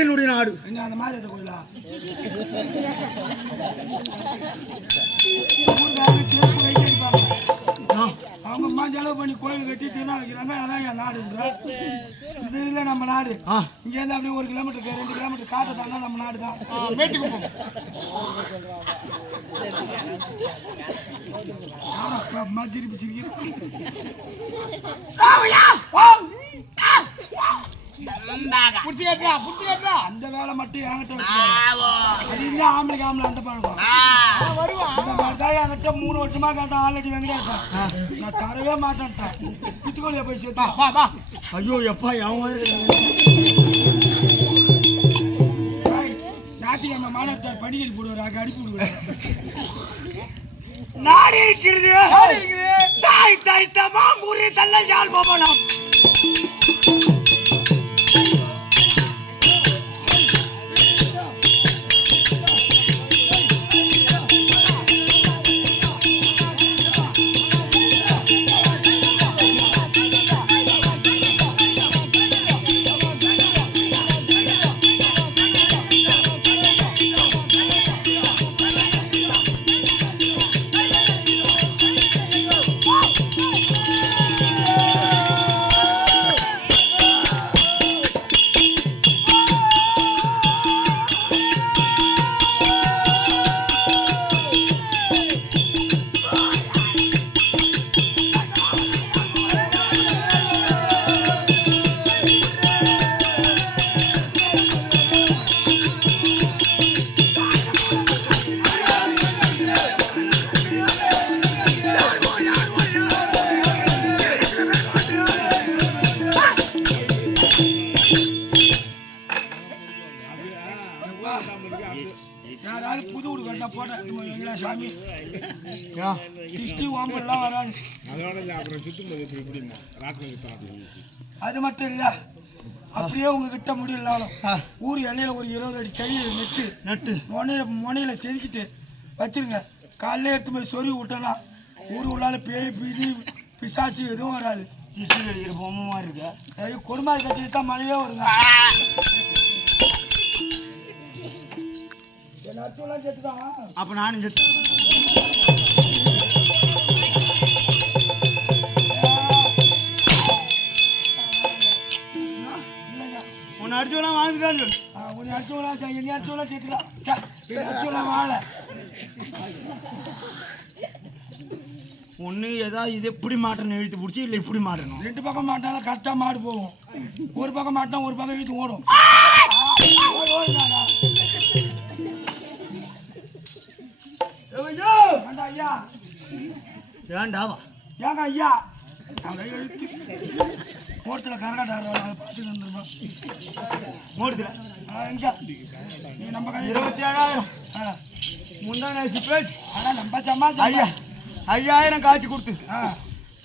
என்னுடைய நாடு. என்ன அந்த மாதிரி கோயிலா அவங்க அம்மா செலவு பண்ணி கோயில் கட்டி திருநா வைக்கிறாங்க அதான் என் நாடுன்ற. இது இல்லை நம்ம நாடு. இங்கேருந்து அப்படியே ஒரு கிலோமீட்டருக்கு ரெண்டு கிலோமீட்டர் காட்ட தாண்டா நம்ம நாடு தான். மேட்டுக்கு போ அம்மா திருப்பி சிரிக்கிறேன் புடிச்சு கேட்டா புடிச்சு கேட்டா அந்த வேலை மட்டும் என்கிட்ட வச்சுக்காத. அது இல்லை ஆம்பளைக்கு ஆம்பளை அந்த பழக்கம். என்கிட்ட மூணு வருஷமா கேட்டேன் ஆல்ரெடி வெங்கடேசன் நான் தரவே மாட்டேன்ட்டேன் குத்துக்கோழியை போய் சேர்த்தா. வா வா. ஐயோ எப்பா எவன் ஞாயிற்றுக்கிழமை மாநகர் பணிகள் போடுவார் அனுப்பி விடுவார். நாடு இருக்கிறது. தாய் தாய் தமா முறி தள்ள யாழ் பவனம் திருஷ்டி ஓம்பல்லாம் வராது. அது மட்டும் இல்ல அப்படியே உங்ககிட்ட முடியலனாலும் ஊர் எண்ணெயில ஒரு இருபது அடி கையை நெட்டு. நட்டு. முனையில முனையில செதுக்கிட்டு வச்சிருங்க. காலையில எடுத்து போய் சொறி விட்டோன்னா ஊர் உள்ளால பேய் பீதி பிசாசு எதுவும் வராது. சிஸ்டர் அடிக்கிற பொம்மை இருக்கு? ஐயோ கொடுமாரி கட்டிட்டு தான் மழையே வருங்க அப்ப நானும் செத்து உன்னை அடிச்சவனா வாழ்ந்துட்டான்னு சொல்லு உன்னை அடிச்சவங்களா சரி என்னை அடிச்சவங்களா சேர்த்துக்கலாம் அடிச்சவங்களா வாழ ஒன்று ஏதாவது இது எப்படி மாட்டணும் இழுத்து பிடிச்சி இல்லை இப்படி மாட்டணும் ரெண்டு பக்கம் மாட்டாலும் கரெக்டாக மாடு போகும் ஒரு பக்கம் மாட்டினா ஒரு பக்கம் வீட்டு ஓடும் ஏண்டாவா? ஏங்க ஐயா? கரகாட்டம் அதை பார்த்து வந்துருமா மூடுத்துல எங்க? நீ நம்ம கையில் இருபத்தி ஏழாயிரம் முந்தான பேச்சு ஆனால் நம்ம சமாளி ஐயா ஐயாயிரம் காய்ச்சி கொடுத்து.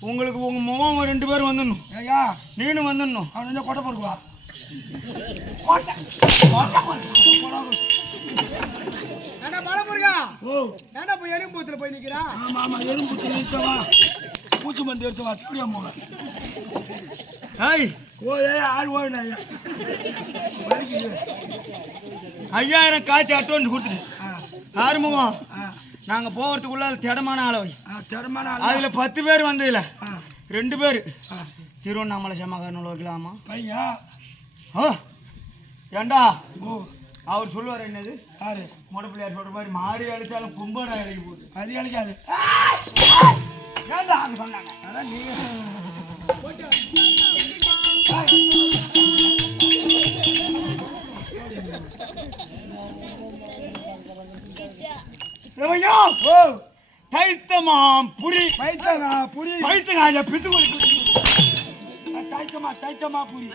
உங்களுக்கு உங்க முகம் ரெண்டு பேரும் வந்துடணும். ஐயா நீனும் வந்துடணும். அவன் கொஞ்சம் கொட்டை பொறுக்குவா ஏண்டா மலைமுருகா ஓ. ஏண்டா போய் எலும்பூத்துல போய் நிக்கிறா? ஆமா ஆமா எறும்பு எடுத்து வா. பூச்சி மருந்து எடுத்து வா திருடியா போங்க ஏய். ஓ ஏ ஆள் ஓடுனா ஐயா. ஐயாயிரம் காய்ச்சி அட்வான்ஸ் கொடுத்துட்டு ஆ. ஆறுமுகம். ஆ. நாங்கள் போகிறதுக்குள்ள திடமான அளவை ஆ திறமான ஆள்? அதில் பத்து பேர் வந்ததில்ல ஆ. ரெண்டு பேர். ஆ. திருவண்ணாமலை செம்மகாரனூர் வைக்கலாமா? பையன் ஆ. ஏண்டா? ஓ. அவர் சொல்லுவார் என்னது? யாரு? முடப்பிள்ளையார் சொல்கிற மாதிரி மாறி அடித்தாலும் கும்படா இறங்கி போகுது. அது அழிக்காது. அது சொன்னாங்க? அதான் நீ. ஐயோ ஓ. தைத்தமாம் புரி. பைத்தனா புரி. பைத்த காய பித்து தைத்தமா தைத்தமா புரி.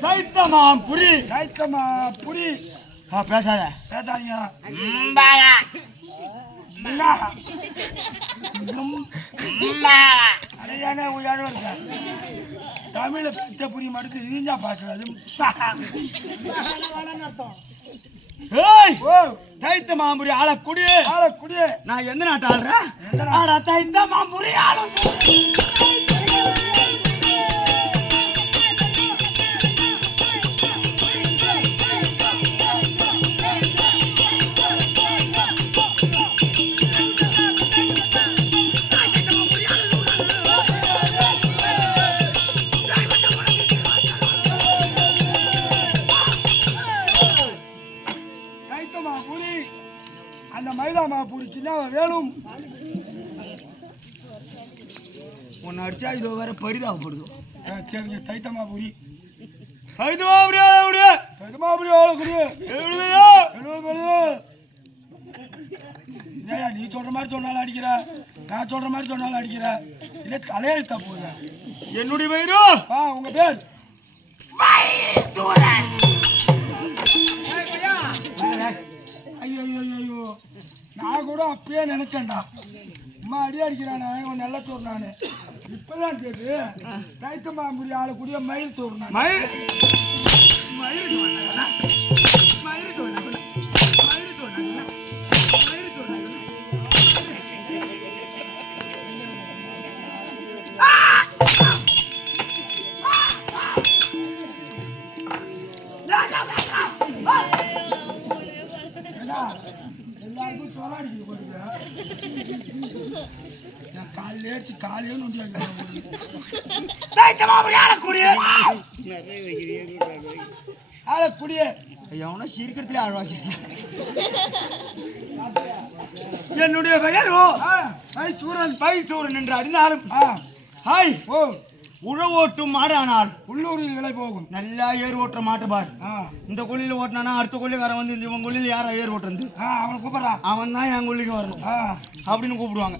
தைத்தமாம் புரி தைத்தமா புரி ஆ பேசாத பேசாதீங்க அடையானே உயிரோடு இருக்க தமிழ பேச புரிய மாட்டேங்குது இதுஞ்சா பாசுறது அர்த்தம் ஏய் தைத்த மாம்புரி ஆளக்குடி ஆள குடியே நான் எந்த நாட்டு ஆள்றேன்? ஆடா தைத்த மாம்புரி ஆளக்குடி அடிச்சா இது வேற பரிதாபப்படுது சரிங்க தைத்த மாபுரி. தைத்த மாம்புரி ஆளக்குடி தைத்த மாபுரி ஆள குடியே எப்படி வேணும்? ஏய்யா, நீ சொல்ற மாதிரி சொன்னாலும் அடிக்கிற. நான் சொல்ற மாதிரி சொன்னாலும் அடிக்கிற. இல்லை தலையெழுத்தா போகுது? என்னுடைய வயிறு. ஆ உங்க பேர்? ஐயோ ஐயோ, ஐயோ. நான் கூட அப்பயே நினைச்சேன்டா. அம்மா அடி அடிக்கிறானே இவன் நல்ல சோறு நானு இப்பதான் கேட்டு தைத்த மாம்புரி ஆள கூடிய மயில் சோறு நான் மயில். என்னுடைய பெயரோ? ஐ சூரன் பைசூரன் என்று அறிந்தாலும். ஹாய். ஓ. உழவோட்டும் மாடானால் உள்ளூரில் விலை போகும். நல்லா ஏர் ஓட்டுற மாட்டு பார். இந்த கொள்ளியில் ஓட்டினானா அடுத்த கொள்ளிக்காரன் வந்து இந்த இவன் கொள்ளியில் யாரா ஏர் ஓட்டுறது? அவனை கூப்பிட்றா. அவன் தான் என் கொள்ளிக்கு வரணும். அப்படின்னு கூப்பிடுவாங்க.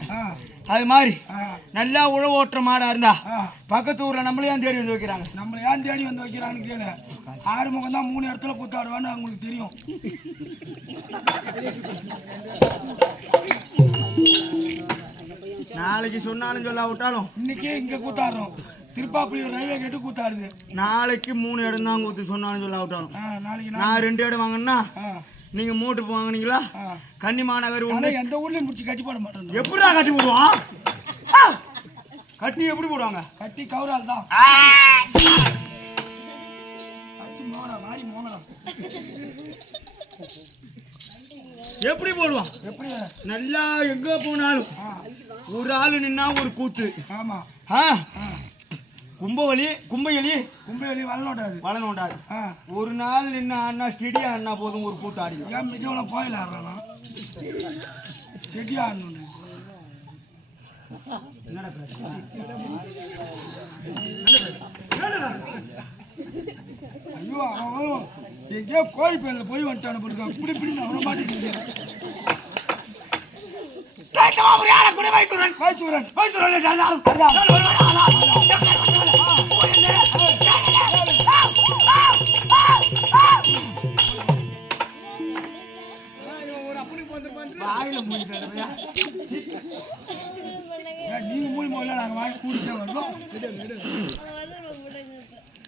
அது மாதிரி நல்லா உழவு ஓட்டுற மாடா இருந்தா பக்கத்து ஊர்ல நம்மளையும் தேடி வந்து வைக்கிறாங்க? நம்மளை ஏன் தேடி வந்து வைக்கிறான்னு கேளு. ஆறு முகம் தான் மூணு இடத்துல கூத்தாடுவான்னு அவங்களுக்கு தெரியும். நாளைக்கு சொன்னாலும் சொல்ல விட்டாலும் இன்னைக்கு இங்க கூத்தாடுறோம். திருப்பாப்புலியூர் ரயில்வே கேட்டு கூத்தாடுது. நாளைக்கு மூணு இடம் தான் ஊத்து சொன்னாலும் சொல்ல விட்டாலும் நான் ரெண்டு இடம் வாங்கினா நீங்க மூட்டு வாங்குனீங்களா? ஆ. கன்னி மாநகர் ஆனா உண்டு எந்த ஊர்லயும் முடிச்சு கட்டி போட மாட்டேன் எப்படிடா கட்டி போடுவான் ஆ! கட்டி எப்படி போடுவாங்க? கட்டி கவுரால் தான். எப்படி போடுவான் எப்படி? நல்லா எங்க போனாலும் ஒரு ஆளு நின்னா ஒரு கூத்து. ஆமா. ஆ. கும்பவலி கும்பயலி கும்பி வரலோட்டாது வளன உண்டாது ஆ. ஒரு நாள் நின்று ஆடினா ஸ்டெடியா ஆடினா போதும் ஒரு கூத்து ஆடிடும் ஏன் மிச்சவளம் போயில ஆடுறானா? செடி ஆடணும்? ஐயோ அவன் எங்கேயோ கோழி பேரில் போய் வந்துட்டான போட்டுக்க இப்படி இப்படி அவனை மாட்டிட்டு வைசூரன் ஒரு நீங்க மூலி முதல்ல நாங்கள் வாங்கி கூட்டிட்டு வந்தோம்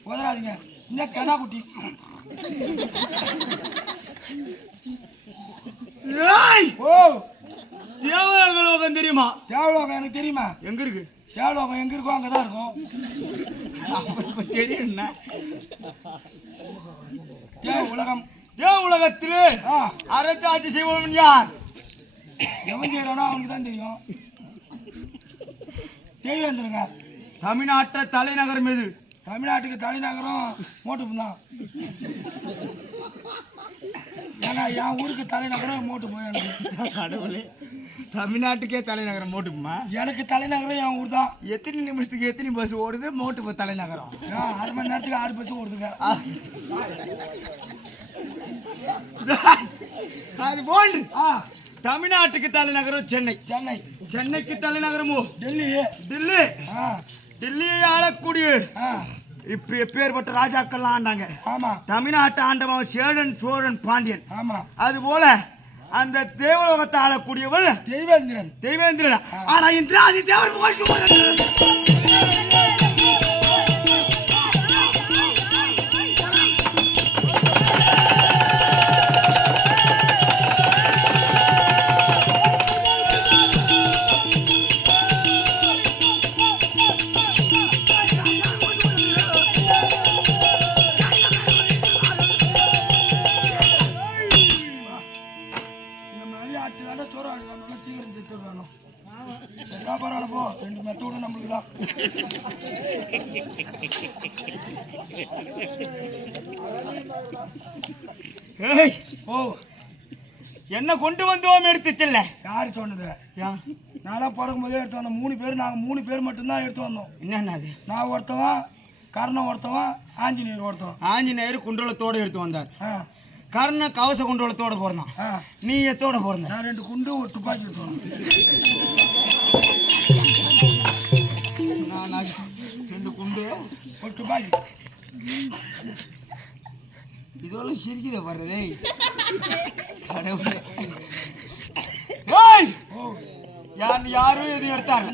உதறாதீங்க இந்த கனா குட்டி ஓ தேவலோகம் தெரியுமா தேவலோகம் எனக்கு தெரியுமா எங்க இருக்கு தேவலோகம் எங்க இருக்கோ அங்கதான் இருக்கும் தெரியும் தேவ உலகம் தேவ உலகத்திலே ஆ அரசாட்சி செய்வோம் யார் எவன் செய்கிறானோ அவனுக்கு தான் தெரியும் தேவேந்திரங்க தமிழ்நாட்ட தலைநகரம் எது? தமிழ்நாட்டுக்கு தலைநகரம் மோட்டு தான் ஏன்னா என் ஊருக்கு தலைநகரம் மோட்டு போய் எனக்கு. கடவுளே. தமிழ்நாட்டுக்கே தலைநகரம் மோட்டுமா எனக்கு தலைநகரம் என் ஊர் தான் எத்தனை நிமிஷத்துக்கு எத்தனை பஸ் ஓடுது? மோட்டு தலைநகரம். ஏன் அரை மணி நேரத்துக்கு ஆறு பஸ் ஓடுதுங்க. அது போன்று. ஆ. தமிழ்நாட்டுக்கு தலைநகரம் சென்னை. சென்னை. சென்னைக்கு தலைநகரமோ? டெல்லி. டில்லி டில்லியை ஆளக்கூடிய இப்ப எப்பேற்பட்ட ராஜாக்கள்லாம் ஆண்டாங்க. ஆமாம் தமிழ்நாட்டு ஆண்டவன் சேடன் சோழன் பாண்டியன். ஆமாம் அது போல அந்த தேவலோகத்தை ஆளக்கூடியவள் தெய்வேந்திரன். தெய்வேந்திரன். ஆனா இந்திராதி தேவர் என்ன கொண்டு வந்தோம் எடுத்து செல்ல? யார் சொன்னது? நான்லாம் பிறக்கும் போதே எடுத்து வந்தோம் மூணு பேர் நாங்கள் மூணு பேர் மட்டும்தான் எடுத்து வந்தோம். என்னென்ன அது? நான் ஒருத்தவன் கர்ணன் ஒருத்தவன் ஆஞ்சநேயர் ஒருத்தவன். ஆஞ்சநேயர் குண்டலத்தோட எடுத்து வந்தார். கர்ண கவச குண்டலத்தோட பிறந்தான் நீ எத்தோட பிறந்த நான் ரெண்டு குண்டு ஒரு துப்பாக்கி எடுத்து நான் நான் ரெண்டு குண்டு. ஒரு துப்பாக்கி. இதெல்லாம் சிரிக்குதே வர்றதே கடவுளே. யாரும் எதுவும் எடுத்தாங்க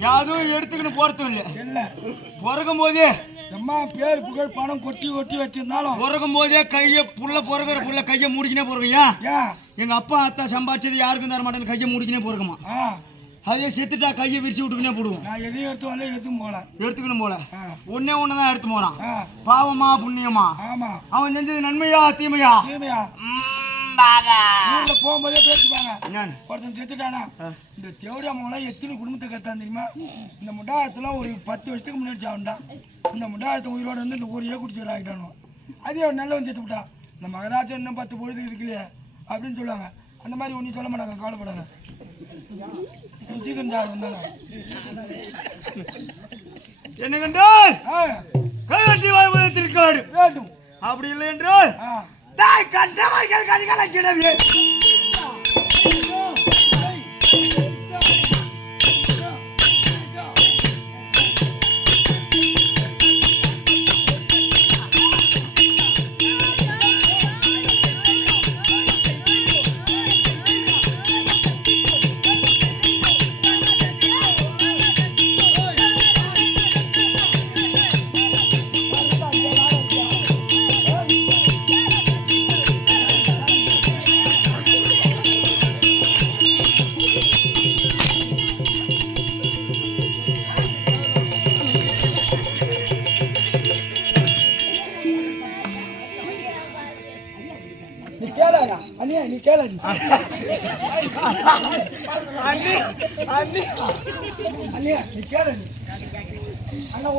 யாரும் எடுத்துக்கின்னு போறதும் இல்லை. பிறக்கும் போதே எம்மா பேர் புகழ் பணம் கொட்டி கொட்டி வச்சிருந்தாலும் பிறக்கும் போதே கையை புள்ள பிறகுற புள்ள கையை மூடிக்கினே போறவையா ஏன்? எங்க அப்பா அத்தா சம்பாதிச்சது யாருக்கும் தர மாட்டேன்னு கையை மூடிக்கினே போறக்குமா ஆ. அதே செத்துட்டா கையை விரிச்சு விட்டுக்கினே போடுவோம். நான் எதையும் எடுத்து வரல எதுவும் போகல. எடுத்துக்கணும் போல. ஒன்னே ஒன்று தான் எடுத்து போறான். பாவமா புண்ணியமா? ஆமாம் அவன் செஞ்சது நன்மையா தீமையா? தீமையா? போகும்போதே பேசிப்பாங்க? ஒருத்தன் செத்துட்டானா? இந்த தேவடி அம்மாவெல்லாம் எத்தனை குடும்பத்தை தெரியுமா? இந்த முட்டாளத்துல ஒரு பத்து வருஷத்துக்கு முன்னாடி சாவுண்டா. இந்த முட்டாளத்தை உயிரோட வந்து இந்த ஊரையே குடிச்சு ஆகிட்டானோ அதே ஒரு நல்லவன் செத்து விட்டா இந்த மகராஜன் இன்னும் பத்து பொழுது இருக்குல்லையே அப்படின்னு சொல்லுவாங்க. அந்த மாதிரி ஒன்றும் சொல்ல மாட்டாங்க கவலைப்படாங்க சீக்கிரம் வந்தாங்க என்ன கண்டால் கையெட்டி வாழ்வதை திருக்காடு வேண்டும். அப்படி இல்லை என்றால் தாய் கண்டவர்கள் கதிகளை கிடவே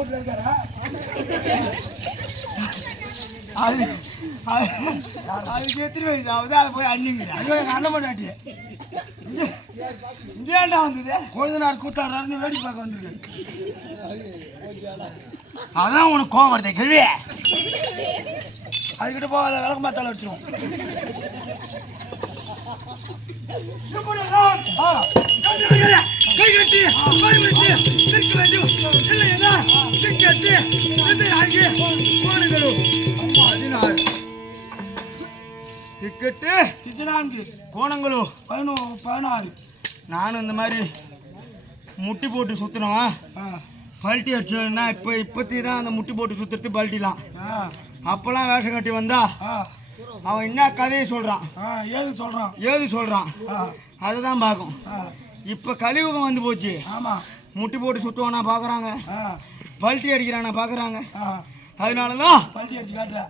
அண்ணா இருக்காரா அது அதுக்கு எத்தனை வயசு ஆகுது அதை போய் அண்ணிங்கிறா ஐயோ எங்கள் அண்ணன் பண்ணாட்டி இங்கேண்டா வந்தது கொழுந்தனார் கூத்தாடுறாருன்னு வேடிக்கை பார்க்க வந்துருக்கு அதான் உனக்கு கோவம் வருது கேள்வி? அதுக்கிட்ட போகாத விளக்கு மாத்தால வச்சிருவோம் கை கட்டி வச்சு திருக்க வேண்டும் இல்லை போனுங்களும் பதினாறு டிக்கெட்டு பதினான்கு கோணங்களும் பதினோ பதினாறு நானும் இந்த மாதிரி முட்டி போட்டு சுற்றினவன் ஆ பல்ட்டி அடிச்சோன்னா இப்போ இப்போத்தி தான் அந்த முட்டி போட்டு சுற்றுறது பல்ட்டிலாம். அப்போல்லாம் வேஷம் கட்டி வந்தா அவன் என்ன கதையை சொல்கிறான் ஏது சொல்கிறான் ஏது சொல்கிறான் அதை தான் பார்க்கும். இப்போ கலியுகம் வந்து போச்சு. ஆமாம் முட்டி போட்டு சுற்றுவானா பார்க்குறாங்க பல்ட்டி அடிக்கிறானா பார்க்குறாங்க அதனால தான் பல்ட்டி அடிச்சு காட்டுற.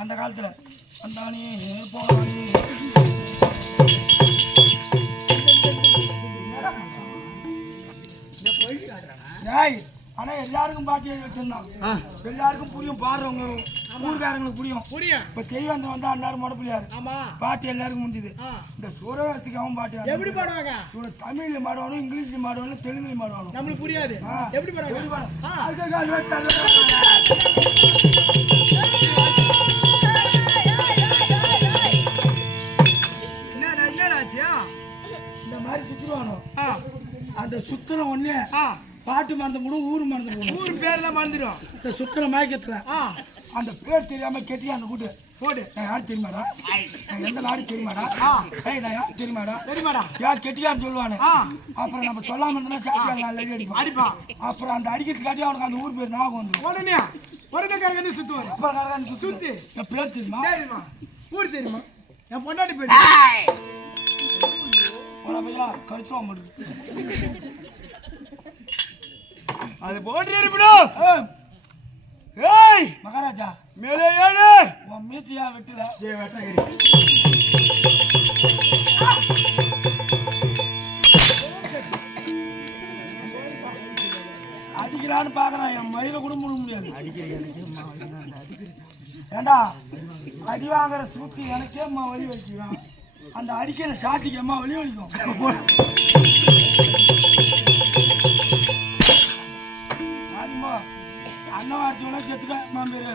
அந்த காலத்தில் அந்தானி ஏய் ஆனா எல்லாருக்கும் பாட்டி எழுதி வச்சிருந்தான். எல்லாருக்கும் புரியும் பாடுறவங்க ஊர்காரங்களுக்கு புரியும். புரியும். இப்ப தெய்வம் வந்தா அன்னாரும் மடப்பிள்ளையாரு பாட்டு எல்லாருக்கும் முடிஞ்சுது. இந்த சூரவத்துக்கு அவன் பாட்டு எப்படி பாடுவாங்க? இவனை தமிழ்ல மாடுவானும் இங்கிலீஷ்ல மாடுவானும் தெலுங்குல மாடுவானும் நம்மளுக்கு புரியாது. எப்படி பாடுவாங்க? இந்த மாதிரி சுத்துருவானோ அந்த சுத்துற ஒண்ணே பாட்டு மறந்து போடும் ஊர் மறந்து போடும். ஊர் பேர்ல மறந்துடும். இந்த சுத்துற மயக்கத்துல அந்த பேர் தெரியாம கெட்டியா அந்த கூட்டு போடு. நான் யார் தெரியுமாடா? நான் எந்த நாடு தெரியுமாடா. ஏய் நான் யார் தெரியுமாடா? தெரியுமாடா? யார் கெட்டியான்னு சொல்லுவானே. அப்புறம் நம்ம சொல்லாம இருந்தா சாட்டியால் நாலு அடி அடிப்பான். அடிப்பான் அப்புறம் அந்த அடிக்கிறதுக்காட்டி அவனுக்கு அந்த ஊர் பேர் ஞாபகம் வந்துடும் உடனே உடனே கரகன்னு சுத்துவாரு. அப்புறம் கரகான்னு சுத்தி. என் பேர் தெரியுமா? தெரியுமா? ஊர் தெரியுமா? என் பொண்டாட்டி போயிட்டு பையா கழுத்துவா மட்டும் அது போன்று இருப்பிடும் ஏய் மகாராஜா. மேலே ஏழு உன் மீசியா வெட்டுல. ஜெய வெட்டகிரி. அடிக்கலான்னு பாக்குறான் என் மயில கூட முழுக முடியாது. ஏண்டா அடி வாங்குற சுத்தி எனக்கே அம்மா வலி வலிக்கும் அந்த அடிக்கிற சாட்டிக்கு அம்மா வலி வலிக்கும். அண்ணன் அடிச்சவனா செத்துட்டேன் மாம்பேரு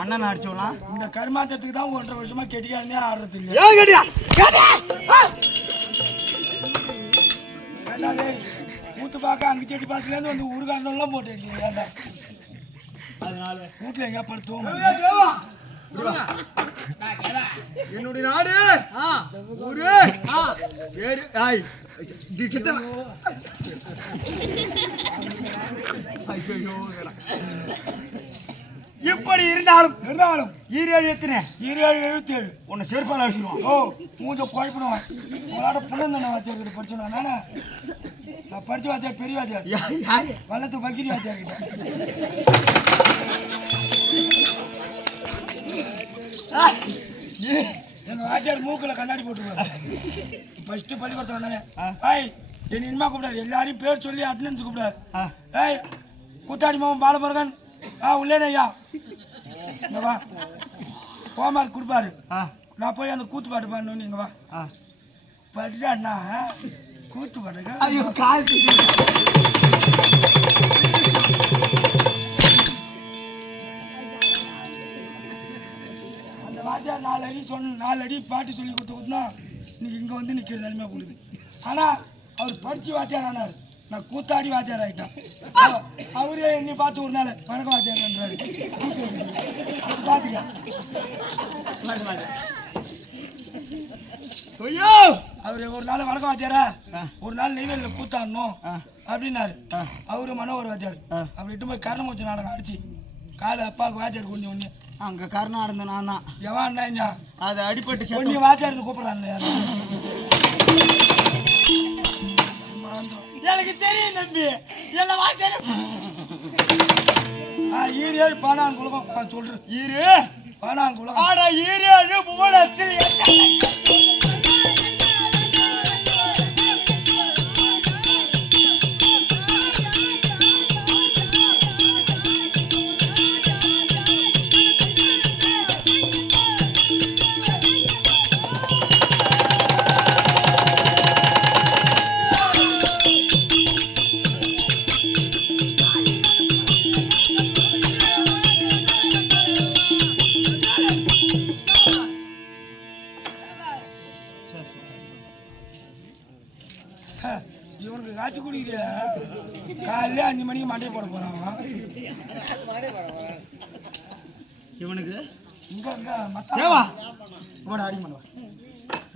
அண்ணன் அடிச்சோலாம் இந்த கருமாந்தத்துக்கு தான் ஒன்றரை வருஷமா கெட்டிக்காரனே ஆடுறது இல்லை ஊத்து பார்க்க அங்கே செடி பார்க்கலேருந்து வந்து உருகாண்டெல்லாம் போட்டு ஏண்டா? அதனால. வீட்டில் எங்கேயா படுத்துவோம் என்னுடைய நாடு! ஊரு! பேரு ஆய் கிட்ட. இப்படி இருந்தாலும் இருந்தாலும். ஈரேழு எத்தனை? இருபது எழுபத்தேழு. உன்னை செருப்பால் அடிச்சிருவான். ஓ மூஞ்ச குழப்பிடுவான் உங்களோட புள்ளந்தண்ண வாத்தியார் படிச்சோம் நானே நான் படிச்ச வாத்தியார் பெரிய வாத்தியார். யாரு? வல்லத்து பக்கிரி வாத்தியார் கிட்ட. எங்க வாத்தியார் மூக்குல கண்ணாடி போட்டுருவாரு. ஃபர்ஸ்ட் பள்ளிக்கூடத்தில் வந்தானே. ஹாய் என் இனிமா கூப்பிடாரு எல்லாரையும் பேர் சொல்லி அட்டனன்ஸ் கூப்பிடாரு ஆ. ஏய் கூத்தாடி மாமன் பாலமுருகன். ஆ உள்ளேனே ஐயா. இங்க வா. ஹோம்ஒர்க் கொடுப்பாரு. நான் போய் அந்த கூத்து பாட்டு பாடணும் இங்க வா. படிடாண்ணா கூத்து பாட்டுங்க ஐயோ காசு அந்த வாத்தியார் நாலு அடி சொன்ன நாலு அடி பாட்டு சொல்லி கொடுத்து கொடுத்தா இன்னைக்கு இங்கே வந்து நிற்கிற நிலைமை கொடுது ஆனால் அவர் படிச்சு வாத்தியார் ஆனார். நான் கூத்தாடி வாத்தியார் ஆகிட்டேன் அவரே என்னை பார்த்து ஒரு நாள் வணக்கம் வாத்தியார்ன்றாரு பார்த்துக்க ஐயோ! அவர் ஒரு நாள் வணக்கம் வாத்தியாரா. ஒரு நாள் நெய்வேலியில் கூத்தாடணும். அப்படின்னாரு. அவரு மனோகர் வாத்தியார். அப்படி இட்டு போய் கரணமூச்சு நாடகம் அடிச்சு காலை அப்பாவுக்கு வாத்தியார் கொண்டு ஒன்று அங்க கருணா இருந்த நான் தான். எவன் என்ன அது அடிபட்டு ஒன்று வாத்தியாருக்கு கூப்பிட்றாங்க எனக்கு தெரியும் தம்பி. வாத்தியாரு ஆ ஈர் ஏழு பானான் குலகம் சொல்றேன். இரு. பானான் குலகம் ஆட ஈரேழு புவனத்தில் ஏவா வாடா அடிக்க மாட்டேன்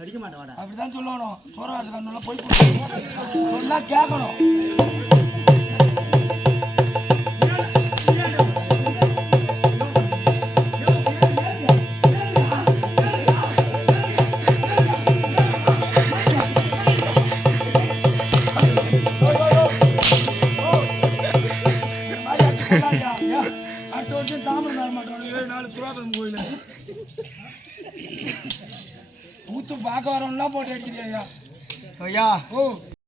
அடிக்க மாட்டேன் வாடா. அப்படிதான் சொல்லணும். சோறவாட்டு கண்ணுல போய். சொன்னா கேட்கணும்.